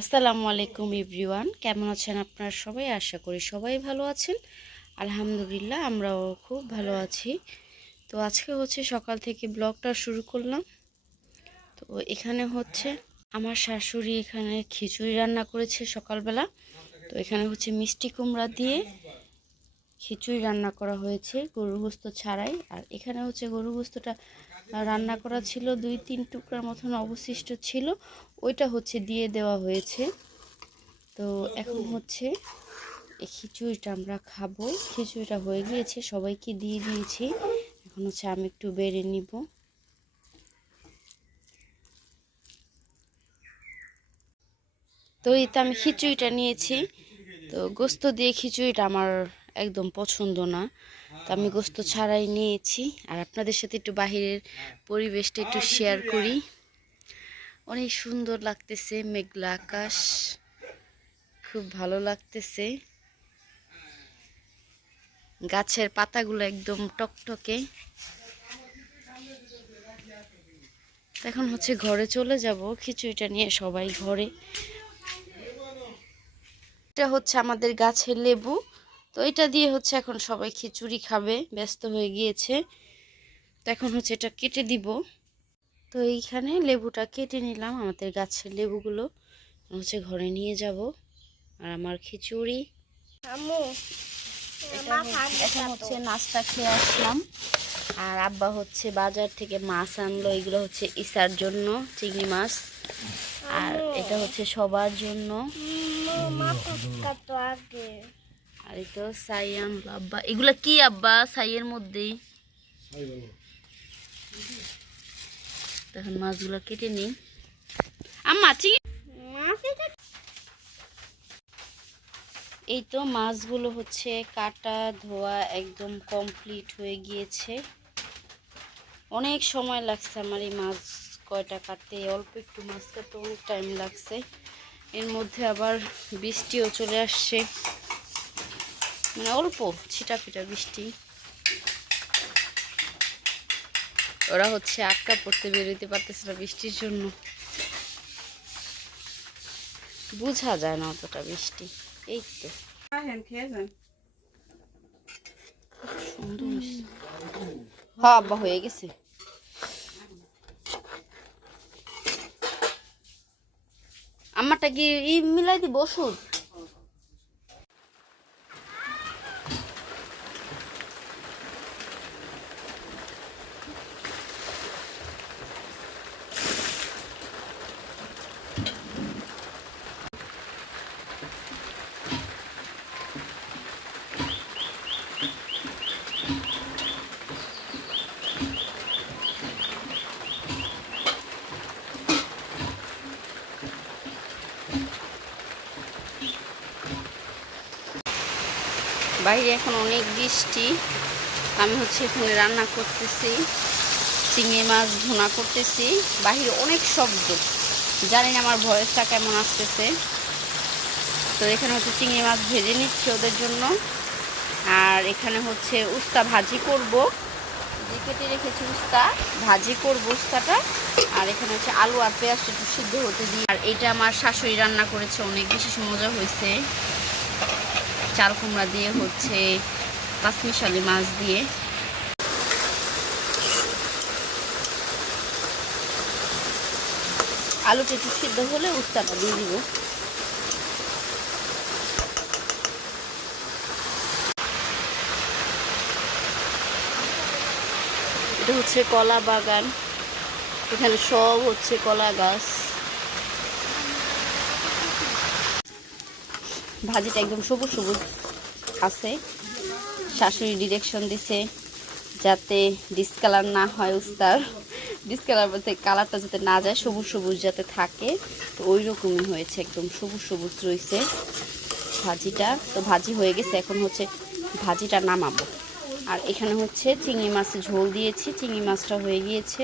আসসালামু আলাইকুম এভরিওয়ান, কেমন আছেন আপনারা সবাই? আশা করি সবাই ভালো আছেন। আলহামদুলিল্লাহ আমরাও খুব ভালো আছি। তো আজকে হচ্ছে সকাল থেকে ব্লগটা শুরু করলাম। তো এখানে হচ্ছে আমার শাশুড়ি এখানে খিচুড়ি রান্না করেছে সকালবেলা। তো এখানে হচ্ছে মিষ্টি কুমড়া দিয়ে খিচুড়ি রান্না করা হয়েছে গরুর গোস্ত ছাড়াই। আর এখানে হচ্ছে গরুর গোস্তটা রান্না করা ছিল, 2-3 টুকরার মতন অবশিষ্ট ছিল, ওইটা হচ্ছে দিয়ে দেওয়া হয়েছে। তো এখন হচ্ছে এই খিচুড়িটা আমরা খাবো। খিচুড়িটা হয়ে গিয়েছে, সবাইকে দিয়ে দিয়েছি। এখন হচ্ছে আমি একটু বেড়ে নিব। তো এই তো আমি খিচুড়িটা নিয়েছি। তো গোস্ত দিয়ে খিচুড়িটা আমার একদম পছন্দ না, তো আমি গোস্ত ছাড়াই নিয়েছি। আর আপনাদের সাথে একটু বাহিরের পরিবেশটা একটু শেয়ার করি। অনেক সুন্দর লাগতেছে, মেঘলা আকাশ, খুব ভালো লাগতেছে। গাছের পাতাগুলো একদম টকটকে। এখন হচ্ছে ঘরে চলে যাব খিচুড়িটা নিয়ে, সবাই ঘরে। এটা হচ্ছে আমাদের গাছের লেবু। তো এটা দিয়ে হচ্ছে এখন সবাই খিচুড়ি খাবে, ব্যস্ত হয়ে গিয়েছে। তো এখন হচ্ছে এটা কেটে দিব। তো এইখানে লেবুটা কেটে নিলাম, আমাদের গাছের লেবুগুলো হচ্ছে ঘরে নিয়ে যাব। আর আমার খিচুড়ি এখন হচ্ছে নাস্তা খেয়ে আসলাম। আর আব্বা হচ্ছে বাজার থেকে মাছ আনলো, এগুলো হচ্ছে ইসার জন্য চিংড়ি মাছ, আর এটা হচ্ছে সবার জন্য। আর এই তো সাই আনলো আব্বা। এগুলা কি আব্বা? সাইয়ের মধ্যেই। এখন মাছগুলো কেটে নিই। আম্মা এই তো মাছগুলো হচ্ছে কাটা ধোয়া একদম কমপ্লিট হয়ে গিয়েছে। অনেক সময় লাগছে আমার এই মাছ কয়টা কাটতে, অল্প একটু মাছ কাটতে অনেক টাইম লাগছে। এর মধ্যে আবার বৃষ্টিও চলে আসছে, মানে অল্প ছিটাফিটা বৃষ্টি। ওরা হচ্ছে আটকা পড়তে বেরোতে পারতেছে না বৃষ্টির জন্য, বোঝা যায় না অতটা বৃষ্টি। এই তো সুন্দর হ্যাঁ আব্বা হয়ে গেছে। আমারটা কি মিলাই দিব ওষুধ? বাইরে এখন অনেক বৃষ্টি। আমি হচ্ছে এখানে রান্না করতেছি, চিংড়ি মাছ ভুনা করতেছি। বাইরে অনেক শব্দ, জানি না আমার ভয়েসটা কেমন আসতেছে। তো এখানে হচ্ছে চিংড়ি মাছ ভেজে নিচ্ছি ওদের জন্য। আর এখানে হচ্ছে উস্তা ভাজি করব, যে কেটে রেখেছি উস্তা ভাজি করব উস্তাটা। আর এখানে হচ্ছে আলু আর পেঁয়াজটা একটু সিদ্ধ হতে দিই। আর এটা আমার শাশুড়ি রান্না করেছে, অনেক বেশি মজা হয়েছে। চাল কুমড়া দিয়ে হচ্ছে পাঁচমিশালি মাছ দিয়ে। আলুটা একটু সিদ্ধ হলে উস্তাটা দিয়ে দিব। এটা হচ্ছে কলা বাগান, এখানে সব হচ্ছে কলা গাছ। ভাজিটা একদম সবুজ সবুজ আছে। শাশুড়ি ডিরেকশন দিছে যাতে ডিসকালার না হয় উস্তার, ডিসকালার বলতে কালারটা যাতে না যায়, সবুজ সবুজ যাতে থাকে। তো ওই রকমই হয়েছে, একদম সবুজ সবুজ রয়েছে ভাজিটা। তো ভাজি হয়ে গেছে, এখন হচ্ছে ভাজিটা নামাবো। আর এখানে হচ্ছে চিংড়ি মাছের ঝোল দিয়েছি, চিংড়ি মাছটা হয়ে গিয়েছে,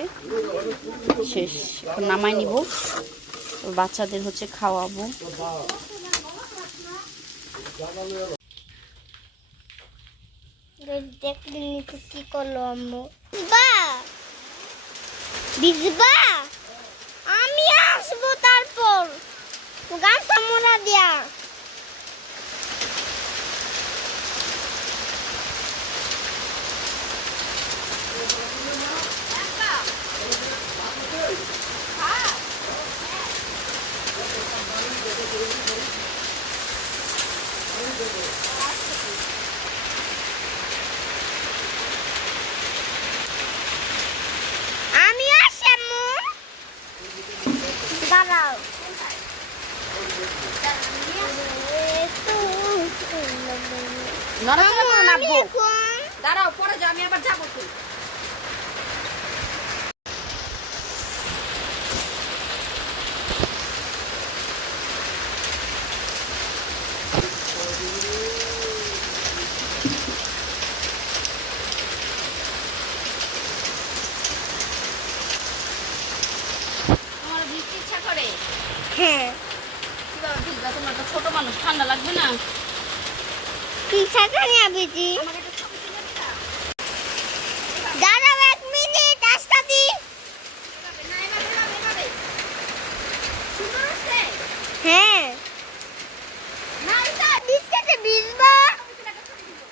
শেষ। এখন নামাই নিব, বাচ্চাদের হচ্ছে খাওয়াবো। দেখলি কি করলো আম্মু? বা ভিজবা, আমি আসবো তারপর গাছ নড়াচড়া করো না, আমি আব্বু। এখন দাঁড়াও, পরে যাও, আমি আবার যাবো তো। তোমার ভিজতে ইচ্ছা করে? হ্যাঁ কিভাবে ভিজবা? তোমার তো ছোট মানুষ, ঠান্ডা লাগবে না? পিঠাটা নিয়ে বেজি আমাকে একটা ছবি তুলে দিবা? দাঁড়াও 1 মিনিট আসতে দি এভাবে না, এভাবে। সুন্দর হচ্ছে? হ্যাঁ না, এটা বিস্কুটে ভিজবা ছবি তুলে একটা ছবি দিবো।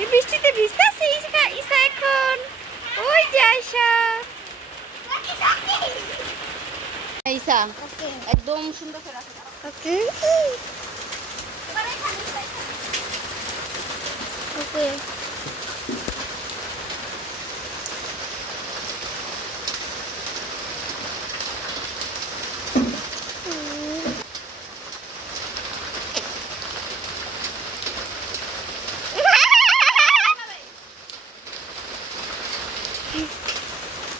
এই বৃষ্টিতে ভিজতাছে ইসা এখন ওই যে আয়শা ঈশা, একদম সুন্দর করে রাখো। ওকে এবার এখানে, এখানে। ওকে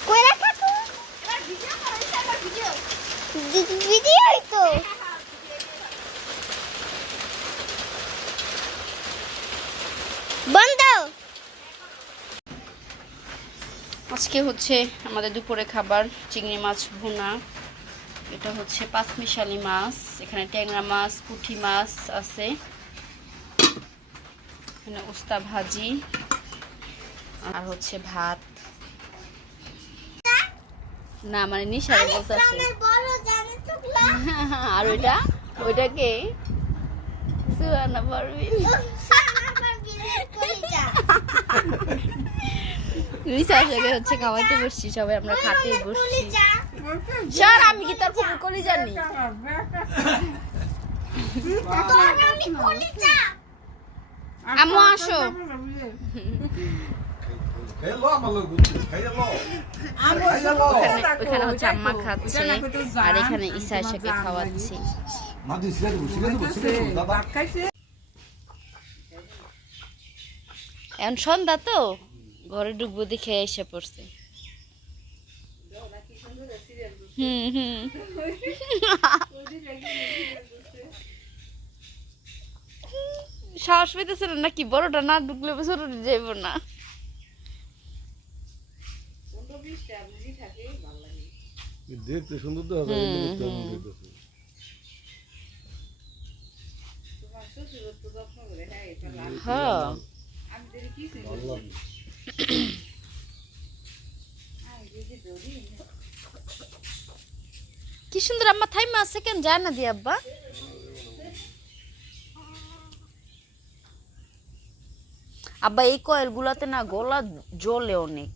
কইরা থাকো এবার ভিডিও করো, ঈশা, এবার ভিডিও। ভিডিওই তো বন্ধ আজকে হচ্ছে আমাদের দুপুরে খাবার চিংড়ি মাছ ভুনা। এটা হচ্ছে পাঁচমিশালি মাছ, এখানে ট্যাংরা মাছ, পুঁটি মাছ আছে, এখানে উস্তা ভাজি, আর হচ্ছে ভাত। না মানে নিশারে বলতে আছে। আমার বড় জানে চুকলা আর ওইটাকে সুহানা পারবিন। আমার বিলের কলিজা রিসার্চকে হচ্ছে খাওয়াইতে বসছি, সবাই আমরা খাতে বসছি। কলিজা স্যার আমি কি তার ফুল কলি জানি? তোর আমি কলিজা আম্মু আসো। ওখানে হচ্ছে আম্মা খাচ্ছে, আর এখানে ঈশা এসাকে খাওয়াচ্ছি। এখন সন্ধ্যা তো, ঘরে ঢুকবো দেখে এসে পড়ছে। হুম সাহস পেতেছে না নাকি? বড়টা না ঢুকলে ছোটটা যাইব না। দেখতে সুন্দর তো হবে হ্যাঁ, কি সুন্দর। আম্মা থাইমা আছে কেন যায় না দি আব্বা? আব্বা এই কয়েল গুলাতে না গলা জ্বলে অনেক।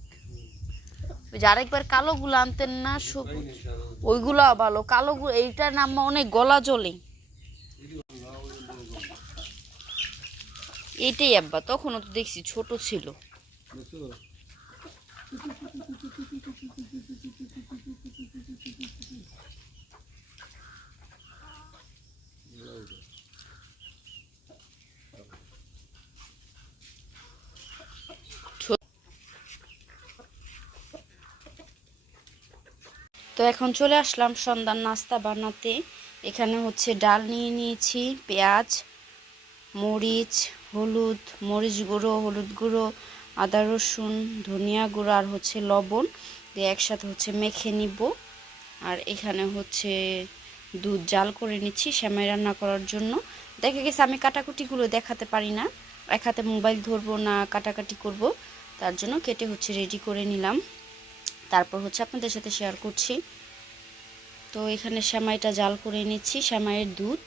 ওই যে আরেকবার কালো গুলা আনতেন না, সবুজ, ওইগুলা ভালো। কালো এইটার নাম অনেক গলা জ্বলে। এইটাই আব্বা, তখনও তো দেখছি ছোট ছিল। তো এখন চলে আসলাম সন্ধ্যার নাস্তা বানাতে। এখানে হচ্ছে ডাল নিয়ে নিয়েছি, পেঁয়াজ, মরিচ, হলুদ, মরিচ গুঁড়ো, হলুদ গুঁড়ো, আদা রসুন, ধনিয়া গুঁড়ো আর হচ্ছে লবণ দিয়ে একসাথে হচ্ছে মেখে নিব। আর এখানে হচ্ছে দুধ জাল করে নিচ্ছি সেমাই রান্না করার জন্য। দেখা গেছে আমি কাটাকুটিগুলো দেখাতে পারি না, এক হাতে মোবাইল ধরবো না, কাটাকাটি করব, তার জন্য কেটে হচ্ছে রেডি করে নিলাম। তারপর হচ্ছে আপনাদের সাথে শেয়ার করছি। তো এখানে সেমাইটা জাল করে নিচ্ছি, সেমাইয়ের দুধ,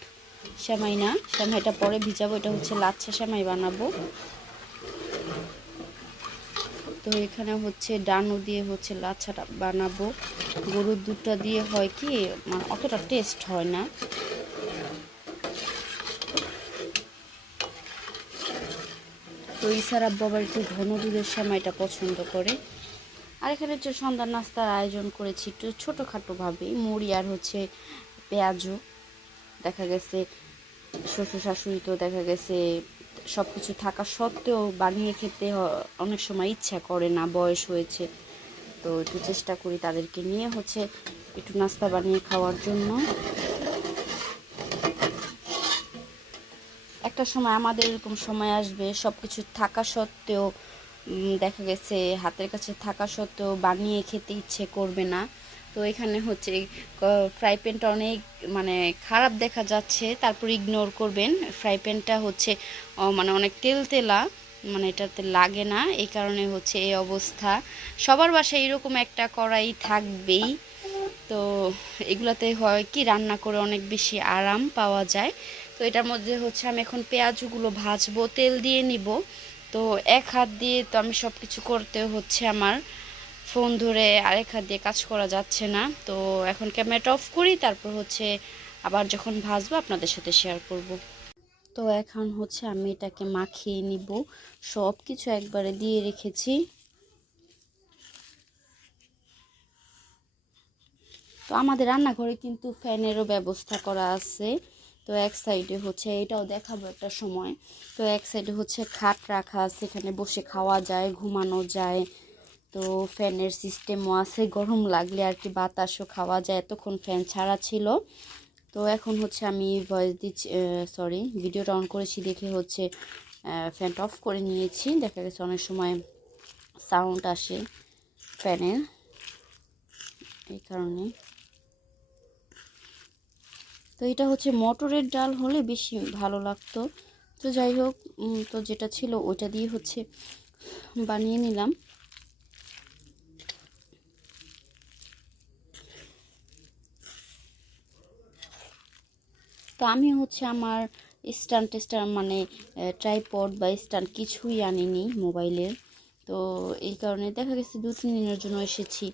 সেমাই না, সেমাইটা পরে ভিজাবো। এটা হচ্ছে লাচ্ছা সেমাই বানাবো। তো এখানে হচ্ছে ডানু দিয়ে হচ্ছে লাচ্ছাটা বানাবো। গরুর দুধটা দিয়ে হয় কি মানে অতটা টেস্ট হয় না। তো ইসার আব্বু আবার একটু ঘন দুধের সেমাইটা পছন্দ করে, আর এখানে হচ্ছে সন্ধ্যার নাস্তার আয়োজন করেছি একটু ছোটোখাটোভাবে, মুড়ি আর হচ্ছে পেঁয়াজু। দেখা গেছে শ্বশুর শাশুড়ি তো দেখা গেছে সব কিছু থাকা সত্ত্বেও বানিয়ে খেতে অনেক সময় ইচ্ছা করে না, বয়স হয়েছে, তো একটু চেষ্টা করি তাদেরকে নিয়ে হচ্ছে একটু নাস্তা বানিয়ে খাওয়ার জন্য। একটা সময় আমাদের এরকম সময় আসবে সব কিছু থাকা সত্ত্বেও দেখা গেছে হাতের কাছে থাকা সত্ত্বেও বানিয়ে খেতে ইচ্ছে করবে না। তো এখানে হচ্ছে ফ্রাই প্যানটা অনেক মানে খারাপ দেখা যাচ্ছে, তারপর ইগনোর করবেন। ফ্রাই প্যানটা হচ্ছে মানে অনেক তেলতেলা, মানে এটাতে লাগে না, এই কারণে হচ্ছে এই অবস্থা। সবার বাসায় এরকম একটা কড়াই থাকবেই। তো এগুলাতে হয় কি রান্না করে অনেক বেশি আরাম পাওয়া যায়। তো এটার মধ্যে হচ্ছে আমি এখন পেঁয়াজগুলো ভাজবো, তেল দিয়ে নিব। তো এক হাত দিয়ে তো আমি সব কিছু করতে হচ্ছে, আমার ফোন ধরে আরেক হাত দিয়ে কাজ করা যাচ্ছে না। তো এখন ক্যামেরাটা অফ করি, তারপর হচ্ছে আবার যখন ভাজবো আপনাদের সাথে শেয়ার করব। তো এখন হচ্ছে আমি এটাকে মাখিয়ে নিব, সব কিছু একবারে দিয়ে রেখেছি। তো আমাদের রান্নাঘরে কিন্তু ফ্যানেরও ব্যবস্থা করা আছে। তো এক সাইডে হচ্ছে, এটাও দেখাবো একটা সময়, তো এক সাইডে হচ্ছে খাট রাখা আছে, এখানে বসে খাওয়া যায়, ঘুমানো যায়। তো ফ্যানের সিস্টেমও আছে, গরম লাগলে আর কি বাতাসও খাওয়া যায়। এতক্ষণ ফ্যান ছাড়া ছিল, তো এখন হচ্ছে আমি ভয়েস দিচ্ছি, সরি ভিডিওটা অন করেছি দেখে হচ্ছে ফ্যানটা অফ করে নিয়েছি। দেখা গেছে অনেক সময় সাউন্ড আসে ফ্যানের, এই কারণে। তো এটা হচ্ছে মটরের ডাল হলে বেশি ভালো লাগতো। তো যাই হোক, তো যেটা ছিল ওইটা দিয়ে হচ্ছে বানিয়ে নিলাম। তো আমি হচ্ছে আমার স্ট্যান্ড মানে ট্রাইপড বা স্ট্যান্ড কিছুই আনিনি মোবাইলের। তো এই কারণে দেখা গেছে 2-3 দিনের জন্য এসেছি,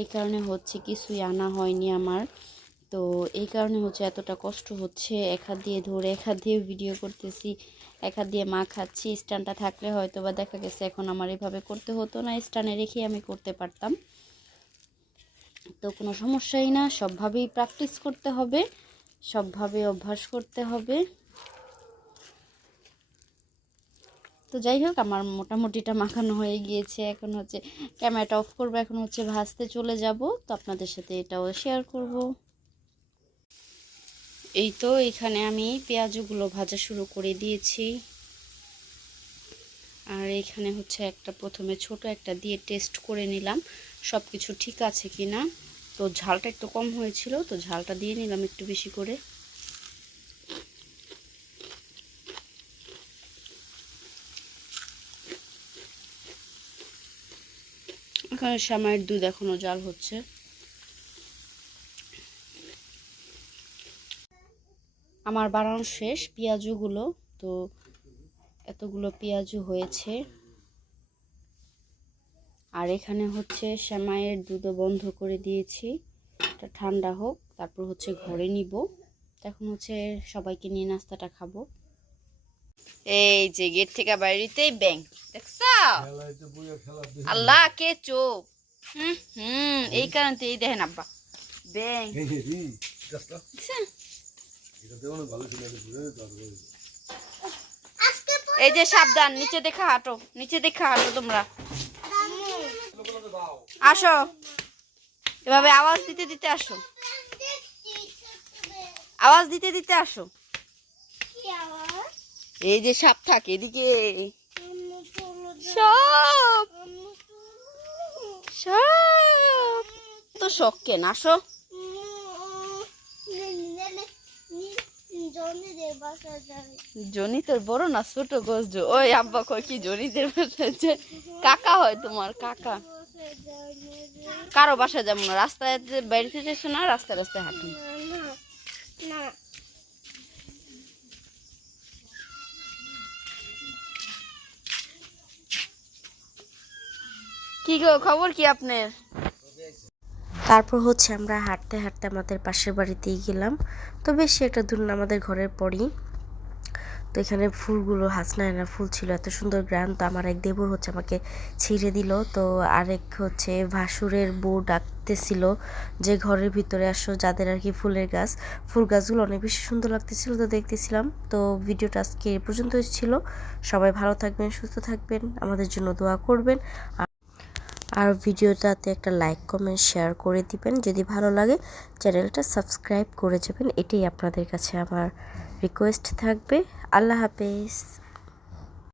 এই কারণে হচ্ছে কিছুই আনা হয়নি আমার। তো এই কারণে হচ্ছে এতটা কষ্ট হচ্ছে, এক হাত দিয়ে ধরে এক হাত দিয়ে ভিডিও করতেছি, এক হাত দিয়ে মা খাচ্ছি। স্ট্যান্ডটা থাকলে হয়তো বা দেখা গেছে এখন আমার এভাবে করতে হতো না, স্ট্যান্ডে রেখে আমি করতে পারতাম। তো কোনো সমস্যাই না, সবভাবেই প্র্যাকটিস করতে হবে, সবভাবে অভ্যাস করতে হবে। তো যাই হোক, আমার মোটামুটিটা মাখানো হয়ে গিয়েছে, এখন হচ্ছে ক্যামেরাটা অফ করবো, এখন হচ্ছে ভাজতে চলে যাব। তো আপনাদের সাথে এটাও শেয়ার করব। এই তো এখানে আমি পেঁয়াজগুলো ভাজা শুরু করে দিয়েছি। আর এখানে হচ্ছে একটা প্রথমে ছোট একটা দিয়ে টেস্ট করে নিলাম সব কিছু ঠিক আছে কি না। তো ঝালটা একটু কম হয়েছিল, তো ঝালটা দিয়ে নিলাম একটু বেশি করে। এখানে শ্যামাইয়ের দুধ এখনো জাল হচ্ছে। আমার বানানো শেষ পেঁয়াজুগুলো। তো এতগুলো পেঁয়াজু হয়েছে। আর এখানে হচ্ছে শ্যামাইয়ের দুধও বন্ধ করে দিয়েছি, এটা ঠান্ডা হোক, তারপর হচ্ছে ঘরে নিব। এখন হচ্ছে সবাইকে নিয়ে নাস্তাটা খাবো। এই যে গেট থেকে বাইরেতেই ব্যাং দেখছো, আল্লাহ কে চোখ। এই কারণে এই দেখেন আব্বা ব্যাং। এই যে সাবধান, নিচে দেখা হাঁটো, নিচে দেখা হাঁটো তোমরা। আসো, এভাবে আওয়াজ দিতে দিতে আসো, আওয়াজ দিতে দিতে আসো। এই যে সাপ থাকে এদিকে, সাপ সাপ তো শখ কেন, আসো। জনি তোর বড় না ছোট গোছ? ওই আব্বা কয় কি জনিদের বাসায় যায়? কাকা হয় তোমার কাকা? কারো বাসায় যাবো না, রাস্তায় বেরিতে যাইছো না, রাস্তায় রাস্তায় হাঁটুন। কি গো, খবর কি আপনার? তারপর হচ্ছে আমরা হাঁটতে হাঁটতে আমাদের পাশের বাড়িতেই গেলাম। তো বেশি একটা দূর না, আমাদের ঘরের পরই। তো এখানে ফুলগুলো হাসনায়না ফুল ছিল, এত সুন্দর গ্রান। তো আমার এক দেবর হচ্ছে আমাকে ছিঁড়ে দিল। তো আরেক হচ্ছে ভাসুরের বউ ডাকতেছিল যে ঘরের ভিতরে আসো, যাদের আর কি ফুলের গাছ, ফুল গাছগুলো অনেক বেশি সুন্দর লাগতেছিল, তো দেখতেছিলাম। তো ভিডিওটা আজকে এ পর্যন্তই ছিল। সবাই ভালো থাকবেন, সুস্থ থাকবেন, আমাদের জন্য দোয়া করবেন। আর ভিডিওটাতে একটা লাইক কমেন্ট শেয়ার করে দিবেন, যদি ভালো লাগে চ্যানেলটা সাবস্ক্রাইব করে যাবেন, এটাই আপনাদের কাছে আমার রিকোয়েস্ট থাকবে। আল্লাহ হাফেজ।